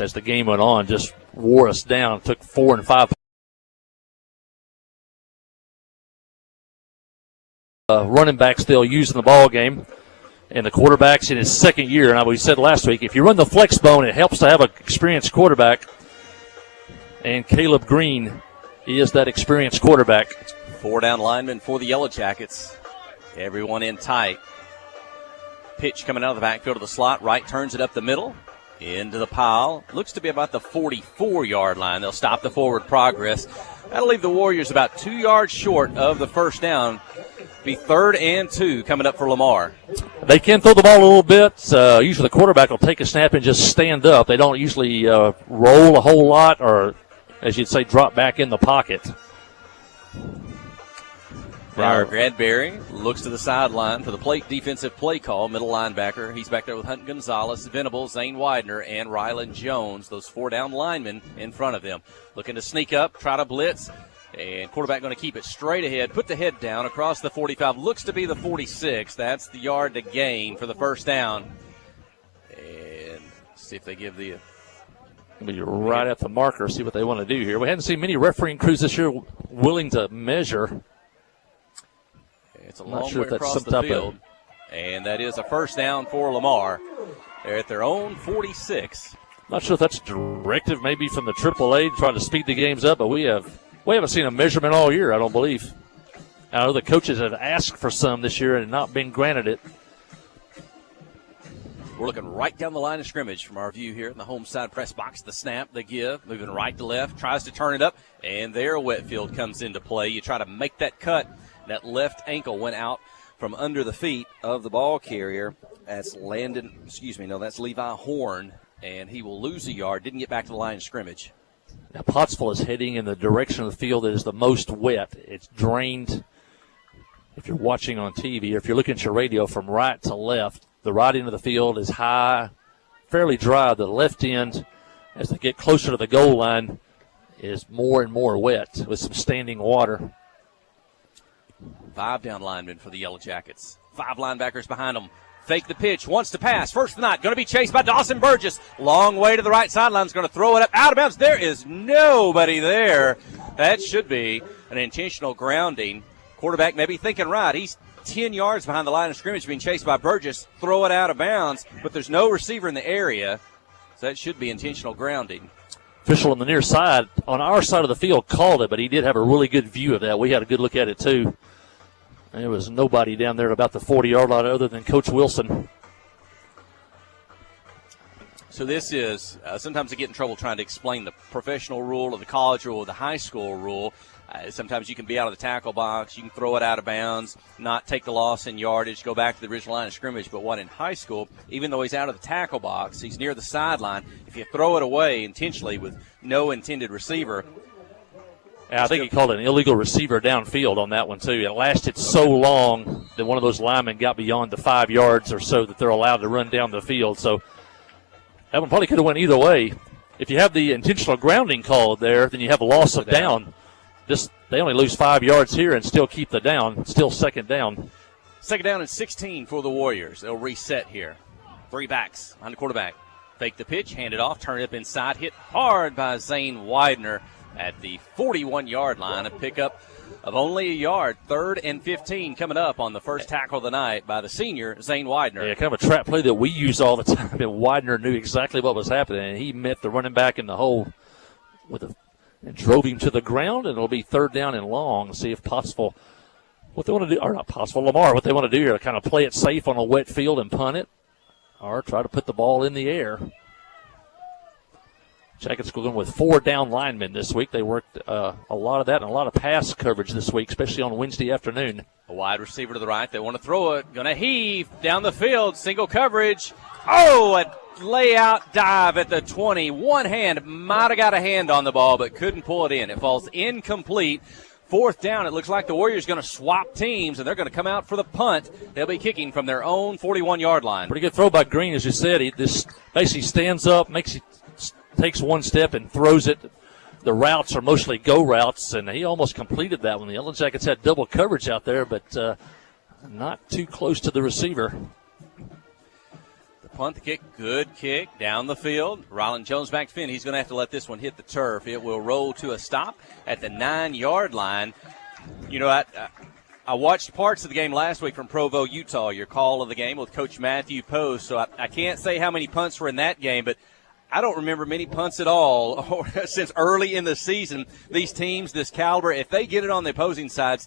as the game went on, just wore us down, took 4 and 5. Running back still using the ball game, and the quarterback's in his second year. And we said last week, if you run the flex bone, it helps to have an experienced quarterback. And Caleb Green is that experienced quarterback. 4 down linemen for the Yellow Jackets. Everyone in tight. Pitch coming out of the backfield of the slot. Right turns it up the middle. Into the pile. Looks to be about the 44-yard line. They'll stop the forward progress. That'll leave the Warriors about 2 yards short of the first down. Be 3rd and 2 coming up for Lamar. They can throw the ball a little bit. Usually the quarterback will take a snap and just stand up. They don't usually roll a whole lot or, as you'd say, drop back in the pocket. Now Bradbury looks to the sideline for the defensive play call. Middle linebacker. He's back there with Hunt Gonzalez, Venable, Zane Widener, and Rylan Jones. Those 4 down linemen in front of them. Looking to sneak up, try to blitz. And quarterback going to keep it straight ahead. Put the head down across the 45. Looks to be the 46. That's the yard to gain for the first down. And see if they give the... Be right at the marker, see what they want to do here. We hadn't seen many refereeing crews this year willing to measure. It's a long way across the field. And that is a first down for Lamar. They're at their own 46. Not sure if that's a directive maybe from the AAA trying to speed the games up, but we haven't seen a measurement all year, I don't believe. I know the coaches have asked for some this year and not been granted it. We're looking right down the line of scrimmage from our view here in the home side press box. The snap, the give, moving right to left, tries to turn it up, and there Whitfield comes into play. You try to make that cut. That left ankle went out from under the feet of the ball carrier. That's that's Levi Horn, and he will lose a yard. Didn't get back to the line of scrimmage. Now Pottsville is heading in the direction of the field that is the most wet. It's drained, if you're watching on TV, or if you're looking at your radio, from right to left. The right end of the field is high, fairly dry. The left end, as they get closer to the goal line, is more and more wet with some standing water. 5 down linemen for the Yellow Jackets. 5 linebackers behind them. Fake the pitch, wants to pass. First of the night, going to be chased by Dawson Burgess. Long way to the right sideline. Is going to throw it up out of bounds. There is nobody there. That should be an intentional grounding. Quarterback maybe thinking right. He's 10 yards behind the line of scrimmage being chased by Burgess. Throw it out of bounds, but there's no receiver in the area. So that should be intentional grounding. Official on the near side, on our side of the field, called it, but he did have a really good view of that. We had a good look at it, too. There was nobody down there at about the 40-yard line other than Coach Wilson. So this is, sometimes I get in trouble trying to explain the professional rule or the college rule or the high school rule. Sometimes you can be out of the tackle box, you can throw it out of bounds, not take the loss in yardage, go back to the original line of scrimmage. But what in high school, even though he's out of the tackle box, he's near the sideline, if you throw it away intentionally with no intended receiver. Yeah, I think he called it an illegal receiver downfield on that one, too. It lasted so long that one of those linemen got beyond the 5 yards or so that they're allowed to run down the field. So that one probably could have went either way. If you have the intentional grounding called there, then you have a loss of down. They only lose 5 yards here and still keep the down. Still second down. Second down and 16 for the Warriors. They'll reset here. 3 backs behind the quarterback. Fake the pitch, hand it off, turn it up inside. Hit hard by Zane Widener at the 41-yard line. A pickup of only a yard. 3rd and 15 coming up on the first tackle of the night by the senior, Zane Widener. Yeah, kind of a trap play that we use all the time. And Widener knew exactly what was happening, and he met the running back in the hole and drove him to the ground, and it'll be 3rd down and long. See if Pottsville, what they want to do, or not Pottsville, Lamar, what they want to do here, kind of play it safe on a wet field and punt it, or try to put the ball in the air. Jackets going with 4 down linemen this week. They worked a lot of that and a lot of pass coverage this week, especially on Wednesday afternoon. A wide receiver to the right. They want to throw it. Going to heave down the field. Single coverage. Oh, a layout dive at the 20. One hand. Might have got a hand on the ball, but couldn't pull it in. It falls incomplete. 4th down. It looks like the Warriors going to swap teams, and they're going to come out for the punt. They'll be kicking from their own 41-yard line. Pretty good throw by Green, as you said. He this basically stands up, takes one step and throws it. The routes are mostly go routes, and he almost completed that one. The Yellow Jackets had double coverage out there, but not too close to the receiver. The punt the kick. Good kick down the field. Ryland Jones back Finn. He's going to have to let this one hit the turf. It will roll to a stop at the 9-yard line. You know, I watched parts of the game last week from Provo, Utah, your call of the game with Coach Matthew Post. So I can't say how many punts were in that game, but I don't remember many punts at all since early in the season. These teams, this caliber, if they get it on the opposing side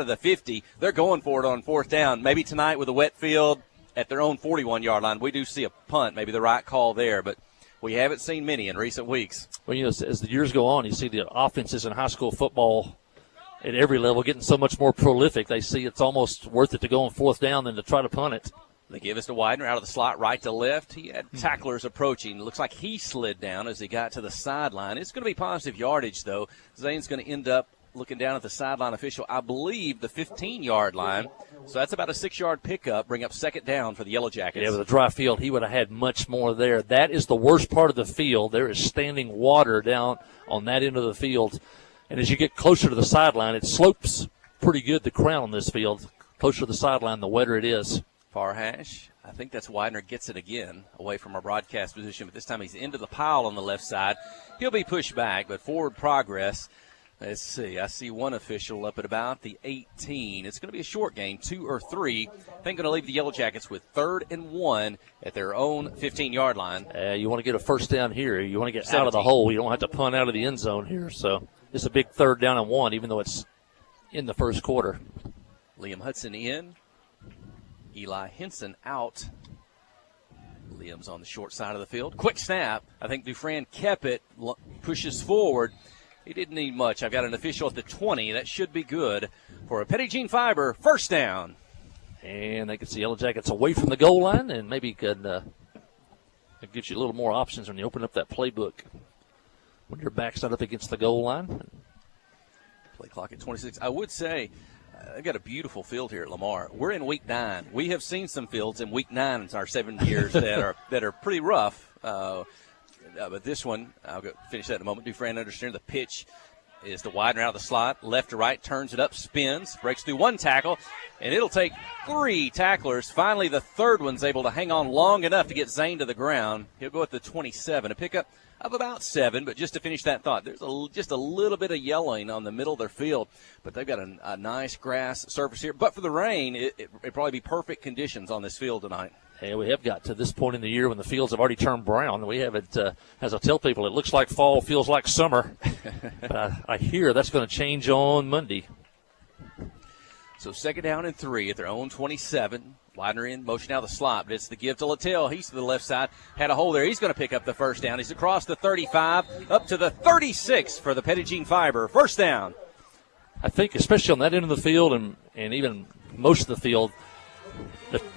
of the 50, they're going for it on fourth down. Maybe tonight with a wet field at their own 41-yard line, we do see a punt, maybe the right call there, but we haven't seen many in recent weeks. Well, you know, as the years go on, you see the offenses in high school football at every level getting so much more prolific. They see it's almost worth it to go on fourth down than to try to punt it. They give us to Widener out of the slot right to left. He had tacklers approaching. Looks like he slid down as he got to the sideline. It's going to be positive yardage, though. Zane's going to end up looking down at the sideline official, I believe, the 15-yard line. So that's about a 6-yard pickup, bring up second down for the Yellow Jackets. Yeah, with a dry field, he would have had much more there. That is the worst part of the field. There is standing water down on that end of the field. And as you get closer to the sideline, it slopes pretty good, the crown on this field. Closer to the sideline, the wetter it is. Far hash. I think that's Widener gets it again away from our broadcast position, but this time he's into the pile on the left side. He'll be pushed back, but forward progress. Let's see. I see one official up at about the 18. It's going to be a short gain, 2 or 3. I think going to leave the Yellow Jackets with 3rd and 1 at their own 15-yard line. You want to get a first down here. You want to get 17. out of the hole. You don't have to punt out of the end zone here. So it's a big 3rd down and 1, even though it's in the first quarter. Liam Hudson in. Eli Henson out. Liam's on the short side of the field. Quick snap. I think Dufresne kept it, pushes forward. He didn't need much. I've got an official at the 20. That should be good for a Petit Jean Fiber first down. And they get the Yellow Jackets away from the goal line, and maybe could it gives you a little more options when you open up that playbook when your back's not up against the goal line. Play clock at 26. I would say I've got a beautiful field here at Lamar. We're in week 9. We have seen some fields in week 9 in our 7 years that are pretty rough. But this one, I'll go finish that in a moment. Dufresne understand the pitch is the Widener out of the slot, left to right, turns it up, spins, breaks through one tackle, and it'll take 3 tacklers. Finally, the third one's able to hang on long enough to get Zane to the ground. He'll go at the 27, a pickup of about 7, but just to finish that thought, there's just a little bit of yellowing on the middle of their field, but they've got a nice grass surface here. But for the rain, it'd probably be perfect conditions on this field tonight. Hey, we have got to this point in the year when the fields have already turned brown. We haven't, as I tell people, it looks like fall, feels like summer. But I hear that's going to change on Monday. So second down and 3 at their own 27. Widener in, motion out of the slot, but it's the give to Littell. He's to the left side, had a hole there. He's going to pick up the first down. He's across the 35, up to the 36 for the Petit Jean Fiber. First down. I think, especially on that end of the field and even most of the field,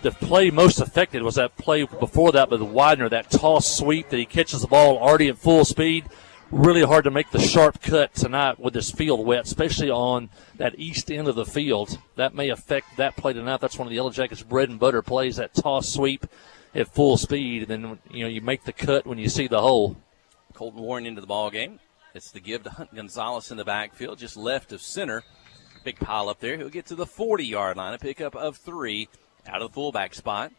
the play most affected was that play before that with Widener, that toss sweep that he catches the ball already at full speed. Really hard to make the sharp cut tonight with this field wet, especially on that east end of the field. That may affect that play tonight. That's one of the Yellow Jackets' bread and butter plays, that toss sweep at full speed. And then, you make the cut when you see the hole. Colton Warren into the ball game. It's the give to Hunt Gonzalez in the backfield, just left of center. Big pile up there. He'll get to the 40-yard line, a pickup of 3 out of the fullback spot.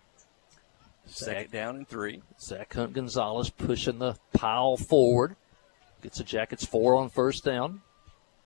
Second down and 3. Zach Hunt Gonzalez pushing the pile forward. Gets the Jackets 4 on first down.